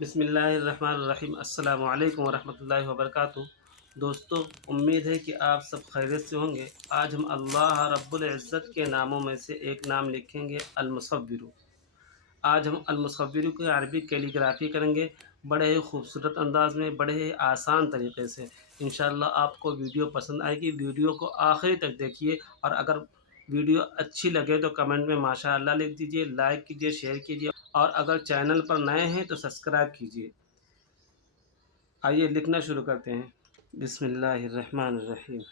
बिस्मिल्लाहिर्रहमानिर्रहीम। अस्सलामु अलैकुम वरहमतुल्लाहि वबरकातुहू। दोस्तों, उम्मीद है कि आप सब खैरियत से होंगे। आज हम अल्लाह रब्बुल इज़्ज़त के नामों में से एक नाम लिखेंगे, अल-मुसव्विरु। आज हम अल-मुसव्विरु की अरबी कैलीग्राफी करेंगे, बड़े ही खूबसूरत अंदाज़ में, बड़े ही आसान तरीके से। इंशाअल्लाह आपको वीडियो पसंद आएगी। वीडियो को आखिरी तक देखिए और अगर वीडियो अच्छी लगे तो कमेंट में माशाअल्लाह लिख दीजिए, लाइक कीजिए, शेयर कीजिए और अगर चैनल पर नए हैं तो सब्सक्राइब कीजिए। आइए लिखना शुरू करते हैं। बिस्मिल्लाहिर्रहमानिर्रहीम।